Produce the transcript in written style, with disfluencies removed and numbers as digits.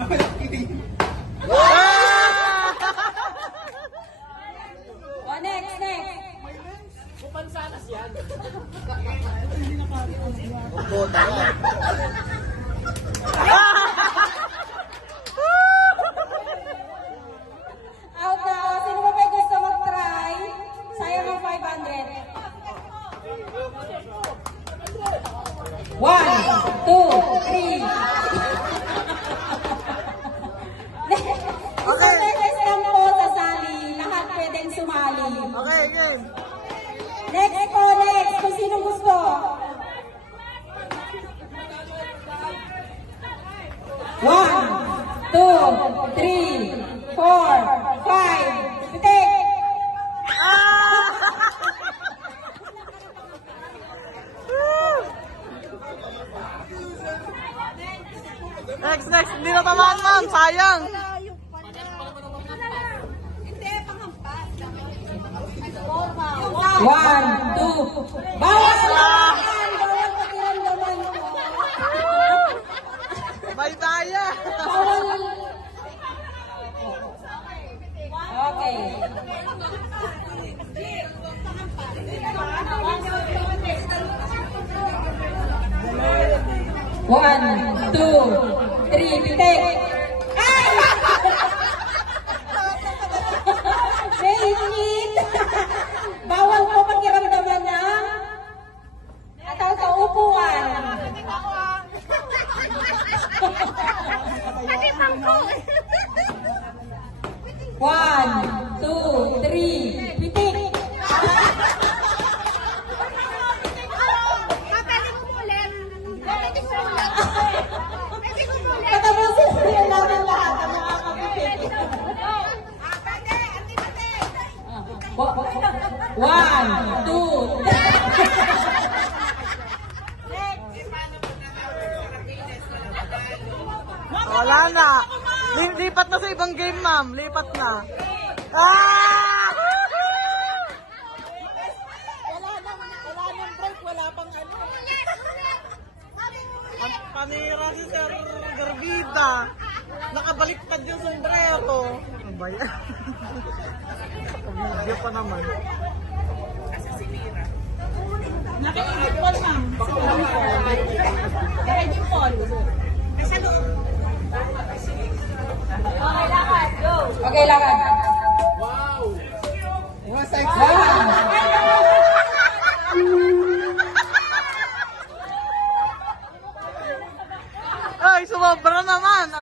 O, next. Pupansanas yan. Opo, tama. Out na. Sino ba may gusto mag-try? Sayang ang 500. 1, 2, 3. Isang beses lang po sasali. Lahat pwedeng sumali. Okay, game. Next po, next. Kung sino gusto. 1, 2, 3, 4, 5. Pitik! Next. Hindi na tamaan, ma'am. Sayang. One, two. Bawal! Bawal pakiramdaman mo. May daya. Bawal. Okay. One, two, three, pitik! Ay! Wait! Bawal po pakiramdaman ng ataw sa upuan. One, two, three, pitik! Patapusin sila namin lahat ang mga kapitik. One, two, Wala na. Lipat na sa ibang game, ma'am. Lipat na. Ah! Wala nang break, wala pang ano. Panira si Sir Garbida. Nakabaliktad yung sombrero. Ano ba yan? Video pa naman. Nakikinig po, ma'am. Nakikinig po. Nasa loob.